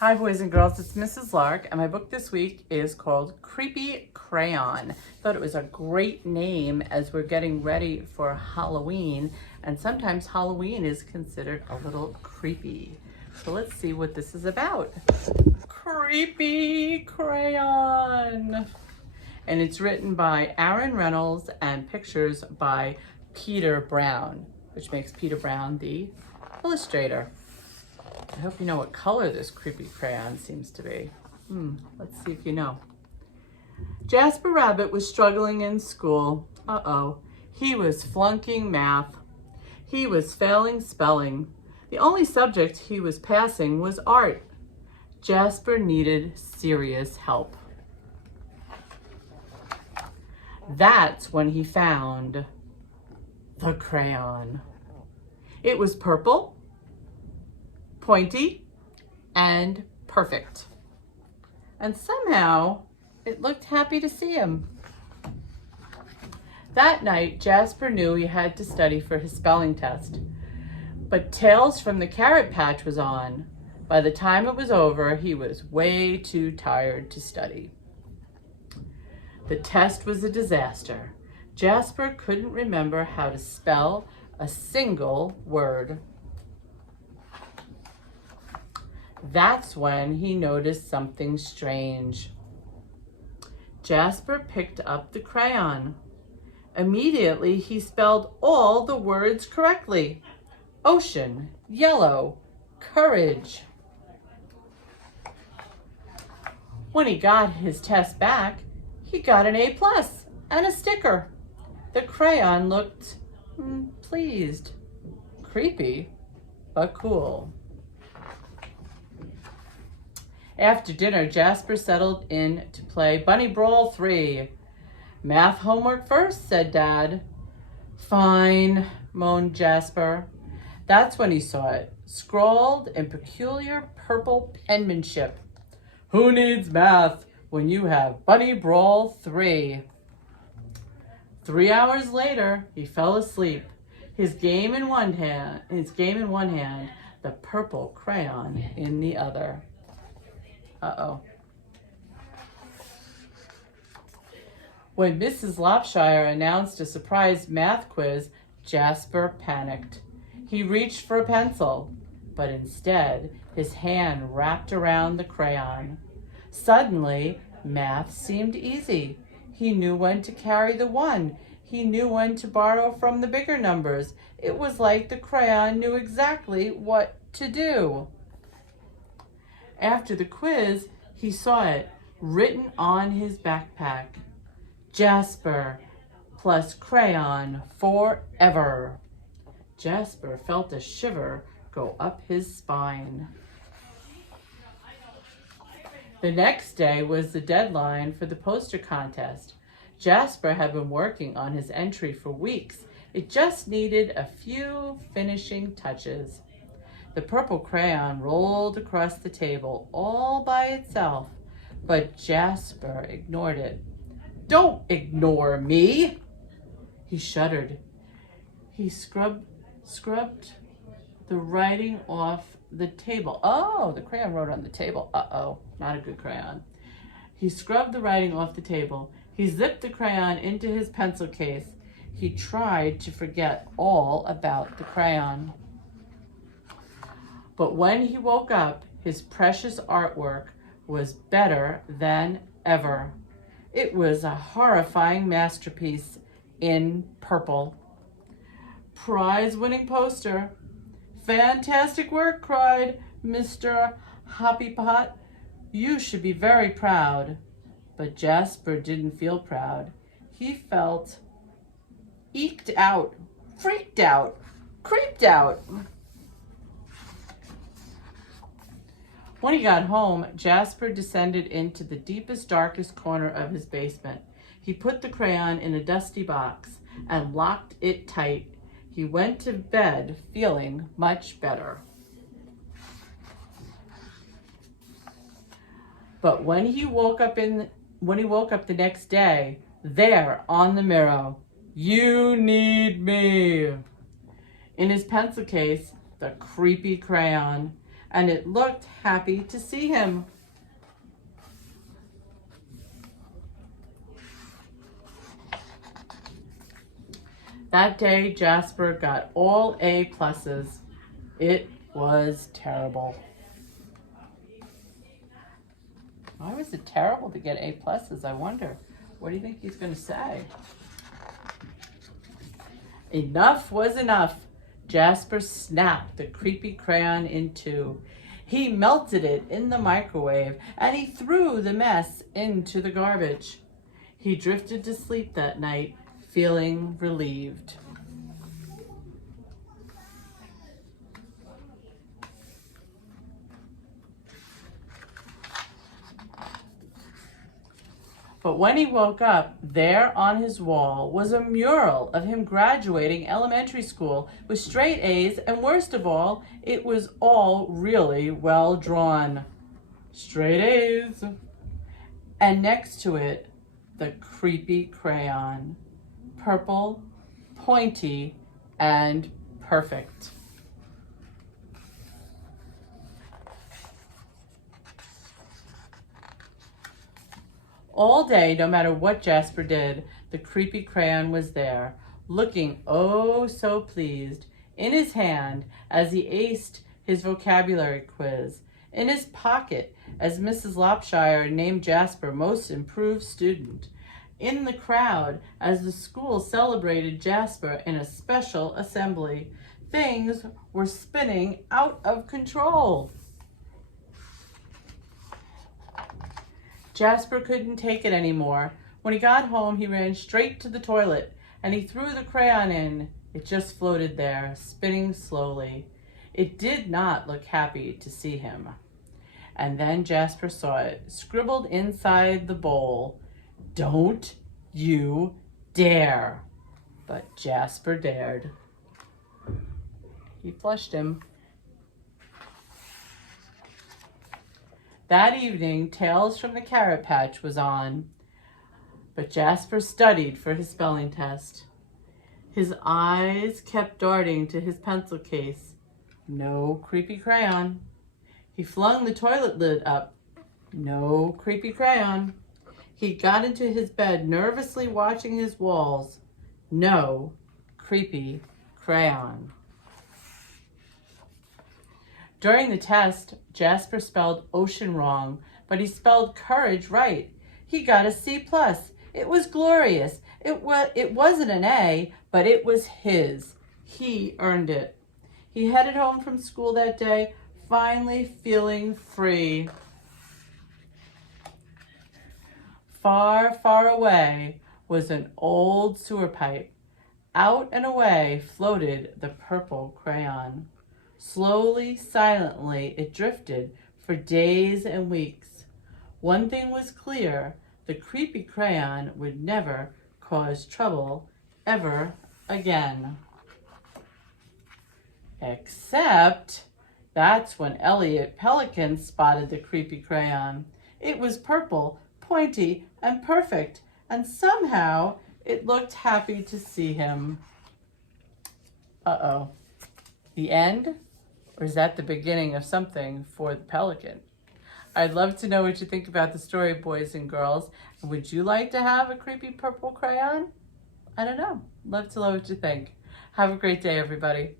Hi boys and girls, it's Mrs. Lark, and my book this week is called Creepy Crayon. Thought it was a great name as we're getting ready for Halloween, and sometimes Halloween is considered a little creepy. So let's see what this is about. Creepy Crayon. And it's written by Aaron Reynolds and pictures by Peter Brown, which makes Peter Brown the illustrator. I hope you know what color this creepy crayon seems to be. Let's see if you know. Jasper Rabbit was struggling in school. He was flunking math. He was failing spelling. The only subject he was passing was art. Jasper needed serious help. That's when he found the crayon. It was purple, pointy, and perfect. And somehow, it looked happy to see him. That night, Jasper knew he had to study for his spelling test. But Tales from the Carrot Patch was on. By the time it was over, he was way too tired to study. The test was a disaster. Jasper couldn't remember how to spell a single word. That's when he noticed something strange. Jasper picked up the crayon. Immediately, he spelled all the words correctly. Ocean, yellow, courage. When he got his test back, he got an A+ and a sticker. The crayon looked pleased, creepy, but cool. After dinner, Jasper settled in to play Bunny Brawl 3. Math homework first, said Dad. Fine, moaned Jasper. That's when he saw it, scrawled in peculiar purple penmanship. Who needs math when you have Bunny Brawl 3? 3 hours later, he fell asleep, his game in one hand, the purple crayon in the other. When Mrs. Lopshire announced a surprise math quiz, Jasper panicked. He reached for a pencil, but instead his hand wrapped around the crayon. Suddenly, math seemed easy. He knew when to carry the 1. He knew when to borrow from the bigger numbers. It was like the crayon knew exactly what to do. After the quiz, he saw it written on his backpack. Jasper plus crayon forever. Jasper felt a shiver go up his spine. The next day was the deadline for the poster contest. Jasper had been working on his entry for weeks. It just needed a few finishing touches. The purple crayon rolled across the table all by itself, but Jasper ignored it. Don't ignore me! He shuddered. He scrubbed the writing off the table. Oh, the crayon wrote on the table. Not a good crayon. He scrubbed the writing off the table. He zipped the crayon into his pencil case. He tried to forget all about the crayon. But when he woke up, his precious artwork was better than ever. It was a horrifying masterpiece in purple. Prize-winning poster. Fantastic work, cried Mr. Hoppypot. You should be very proud. But Jasper didn't feel proud. He felt eked out, freaked out, creeped out. When he got home, Jasper descended into the deepest, darkest corner of his basement. He put the crayon in a dusty box and locked it tight. He went to bed feeling much better. But when he woke up the next day, there on the mirror, "You need me." In his pencil case, the creepy crayon. and it looked happy to see him. That day, Jasper got all A+. It was terrible. Why was it terrible to get A+, I wonder? What do you think he's going to say? Enough was enough. Jasper snapped the creepy crayon in two. He melted it in the microwave, and he threw the mess into the garbage. He drifted to sleep that night, feeling relieved. But when he woke up, there on his wall was a mural of him graduating elementary school with straight A's, and worst of all, it was all really well drawn. Straight A's. And next to it, the creepy crayon. Purple, pointy, and perfect. All day, no matter what Jasper did, the creepy crayon was there, looking oh so pleased, in his hand as he aced his vocabulary quiz, in his pocket as Mrs. Lopshire named Jasper most improved student, in the crowd as the school celebrated Jasper in a special assembly. Things were spinning out of control. Jasper couldn't take it anymore. When he got home, he ran straight to the toilet, and he threw the crayon in. It just floated there, spinning slowly. It did not look happy to see him. And then Jasper saw it, scribbled inside the bowl. Don't you dare. But Jasper dared. He flushed him. That evening, Tales from the Carrot Patch was on, but Jasper studied for his spelling test. His eyes kept darting to his pencil case. No creepy crayon. He flung the toilet lid up. No creepy crayon. He got into his bed, nervously watching his walls. No creepy crayon. During the test, Jasper spelled ocean wrong, but he spelled courage right. He got a C+. It was glorious. It wasn't an A, but it was his. He earned it. He headed home from school that day, finally feeling free. Far, far away was an old sewer pipe. Out and away floated the purple crayon. Slowly, silently, it drifted for days and weeks. One thing was clear, the creepy crayon would never cause trouble ever again. Except, that's when Elliot Pelican spotted the creepy crayon. It was purple, pointy, and perfect, and somehow it looked happy to see him. Uh-oh. The end? Or is that the beginning of something for the pelican? I'd love to know what you think about the story, boys and girls. Would you like to have a creepy purple crayon? I don't know. Love to know what you think. Have a great day, everybody.